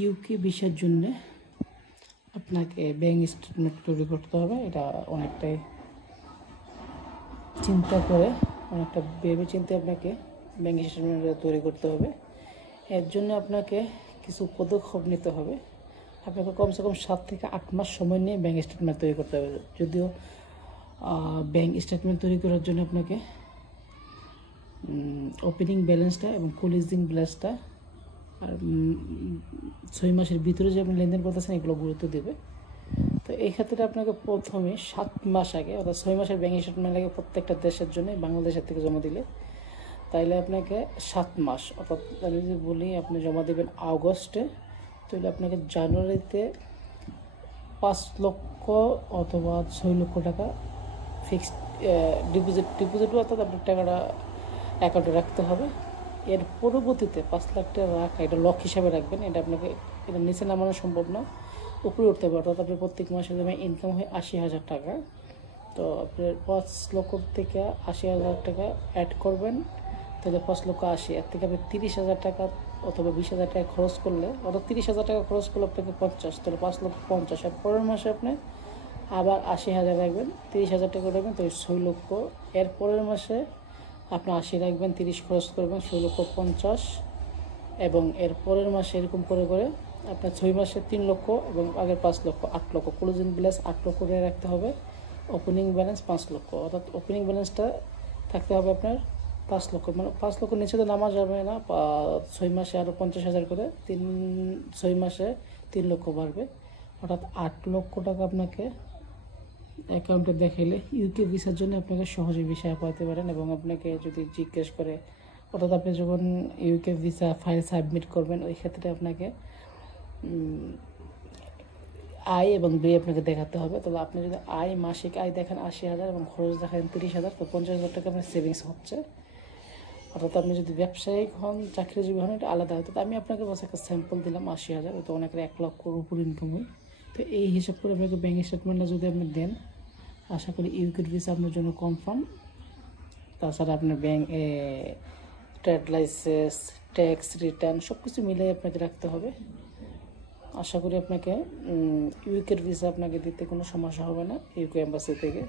UK ভিসার জন্য আপনাকে ব্যাংক স্টেটমেন্ট তৈরি করতে হবে। এটা অনেকটাই চিন্তা করে, অনেকটা ভেবে চিন্তে আপনাকে ব্যাংক স্টেটমেন্ট তৈরি করতে হবে। এর জন্য আপনাকে কিছু পদক্ষেপ নিতে হবে। আপনাকে কমসে কম 7 থেকে 8 মাস সময় নিয়ে ব্যাংক স্টেটমেন্ট তৈরি করতে হবে। যদিও ব্যাংক স্টেটমেন্ট তৈরি করার জন্য আপনাকে ওপেনিং ব্যালেন্সটা এবং ক্লোজিং ব্যালেন্সটা আর 6 মাসের ভিতরে যে আপনি লেনদেন করতেছেন এগুলো গুরুত্ব দেবে। তো এই ক্ষেত্রে আপনাকে প্রথমে 7 মাস আগে অর্থাৎ 6 মাসের ব্যাংক স্টেটমেন্ট লাগে প্রত্যেকটা দেশের জন্য। বাংলাদেশের থেকে জমা দিলে তাইলে আপনাকে 7 মাস, অর্থাৎ আমি যদি বলি আপনি জমা দেবেন আগস্টে, তাহলে আপনাকে জানুয়ারিতে 5 লক্ষ অথবা 6 লক্ষ টাকা ফিক্সড ডিপোজিট অর্থাৎ আপনার টাকাটা অ্যাকাউন্টে রাখতে হবে। এর পরবর্তীতে 5 লাখ টাকা রাখা, এটা লক হিসাবে রাখবেন। এটা আপনাকে এটা নিচে নামানো সম্ভব না, উপরে উঠতে হবে। অর্থাৎ আপনি প্রত্যেক মাসে যেমন ইনকাম হয় 80,000 টাকা, তো আপনি 5 লক্ষ থেকে 80,000 টাকা অ্যাড করবেন, তাহলে 5 লক্ষ 80, এর থেকে আপনি 30,000 টাকা অথবা 20,000 টাকা খরচ করলে, অর্থাৎ 30,000 টাকা খরচ করলে আপনাকে 50, তাহলে 5 লক্ষ 50। আর পরের মাসে আপনি আবার 80,000 রাখবেন, 30,000 টাকা রাখবেন, তো 6 লক্ষ। এর পরের মাসে আপনি 80 রাখবেন, 30 খরচ করবেন, 6 লক্ষ 50। এবং এর পরের মাসে এরকম করে করে আপনার 6 মাসে 3 লক্ষ এবং আগের 5 লক্ষ 8 লক্ষ, ক্লোজিং ব্যালেন্স 8 লক্ষ করে রাখতে হবে। ওপেনিং ব্যালেন্স 5 লক্ষ, অর্থাৎ ওপেনিং ব্যালেন্সটা থাকতে হবে আপনার 5 লক্ষ, মানে 5 লক্ষ নিচে তো নামা যাবে না। 6 মাসে আরও 50,000 করে 6 মাসে 3 লক্ষ বাড়বে, অর্থাৎ 8 লক্ষ টাকা আপনাকে অ্যাকাউন্টে দেখাইলে ইউকে ভিসার জন্য আপনাকে সহজে ভিসা পাইতে পারেন। এবং আপনাকে যদি জিজ্ঞেস করে, অর্থাৎ আপনি যখন ইউকে ভিসা ফাইল সাবমিট করবেন ওই ক্ষেত্রে আপনাকে আয় এবং ব্যয় আপনাকে দেখাতে হবে। তবে আপনি যদি মাসিক আয় দেখেন 80,000 এবং খরচ দেখেন 30,000, তো 50,000 টাকা আপনার সেভিংস হচ্ছে। অর্থাৎ আপনি যদি ব্যবসায়িক হন, চাকরিজীবী হন, এটা আলাদা হতো। তো আমি আপনাকে বসে একটা স্যাম্পল দিলাম 80,000, তো অনেকের 1 লক্ষর উপর ইনকাম হয়। তো এই হিসাব করে আপনাকে ব্যাঙ্ক স্টেটমেন্টটা যদি আপনি দেন, আশা করি ইউকে ভিসা আপনার জন্য কনফার্ম। তাছাড়া আপনার bank trade licence, tax return সব কিছু মিলিয়ে আপনাকে রাখতে হবে। আশা করি আপনাকে ইউকের ভিসা আপনাকে দিতে কোনো সমস্যা হবে না ইউকে এম্বাসি থেকে।